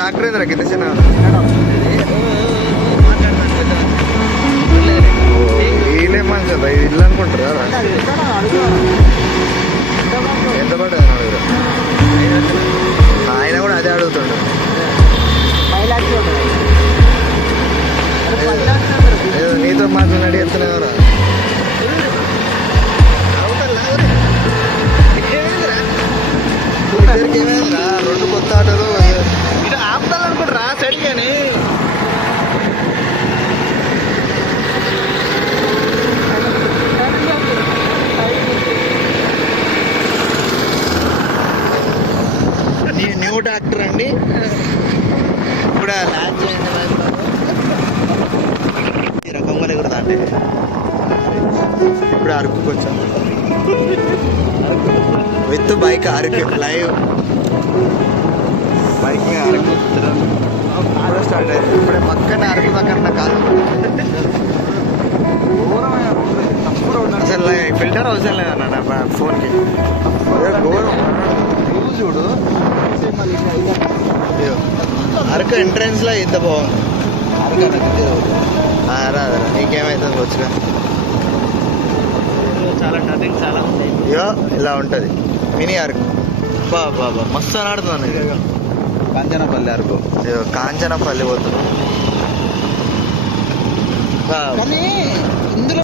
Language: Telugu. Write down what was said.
ట్రాక్టర్ ఏంద్రా కింద చిన్న వీళ్ళే మంచి ఇల్లు అనుకుంటారా ఎంత పడ్డది అడుగురా ఆయన కూడా అదే అడుగుతుండు ఏదో నీతో మాట్లాడి ఎత్తున్నారా ఏమైందిరా రెండు కొత్త ఆటోలు ఆపుతాలనుకుంటారా సైడ్ కానీ న్యూ ట్రాక్టర్ అండి ఇప్పుడు లాంచ్ అయింది రకంగా కూడా దాంట్లో ఇప్పుడు అరకు వచ్చాం with bike Araku live bike Araku start అయింది ఇప్పుడే పక్కన అరకు పక్కన కాదు అసలు ఫిల్టర్ అవసరం లేదన్న ఫోన్కి ఘోరం చూడు అరకు ఎంట్రన్స్ లో ఇంత బాగుంది రాదా నీకేమైతుంది వచ్చిన చాలా టర్నింగ్ చాలా అయ్యో ఇలా ఉంటుంది మినీ అరకు బాబా మస్తు అని ఆడుతున్నాను కాంచనపల్లి అరకు కాంచనపల్లి పోతుంది.